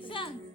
Yiyeceksin.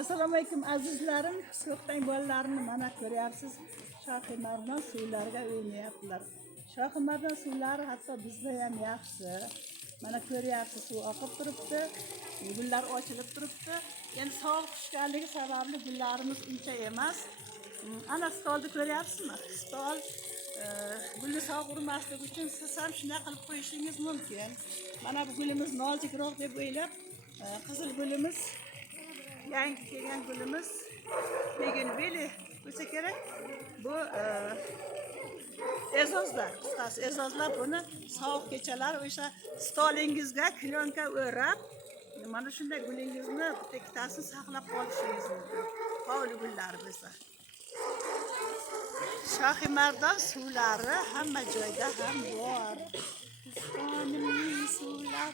Assalomu alaykum azizlarim, So'xtang bolalarini mana ko'ryapsiz. Shohimardan suvlarga o'ynayaptilar. Shohimardan suvlari hatto bizda ham yaxshi. Mana ko'ryapsiz, suv oqib turibdi, gullar ochilib turibdi. Endi sovuq tushganligi sababli gullarimiz uncha emas. Ana stolni ko'ryapsizmi? Stol gulni sovuq urmasligi uchun siz ham shunday qilib qo'yishingiz mumkin. Mana bu gulimiz nozigroq deb o'ylab, qizil gulimiz, yangi kelgan gulimiz Beginbeli bo'lsa kerak. Bu ezozlar, qisqasi ezozlar buni sovuq kechalar o'sha stolingizga klyonka o'rab, mana shunday gulingizni ikktasini saqlab qolishingiz mumkin. Hovli gullari bo'lsa. Shohimardon suvlari hamma joyda ham bor. Qonimli suvlar.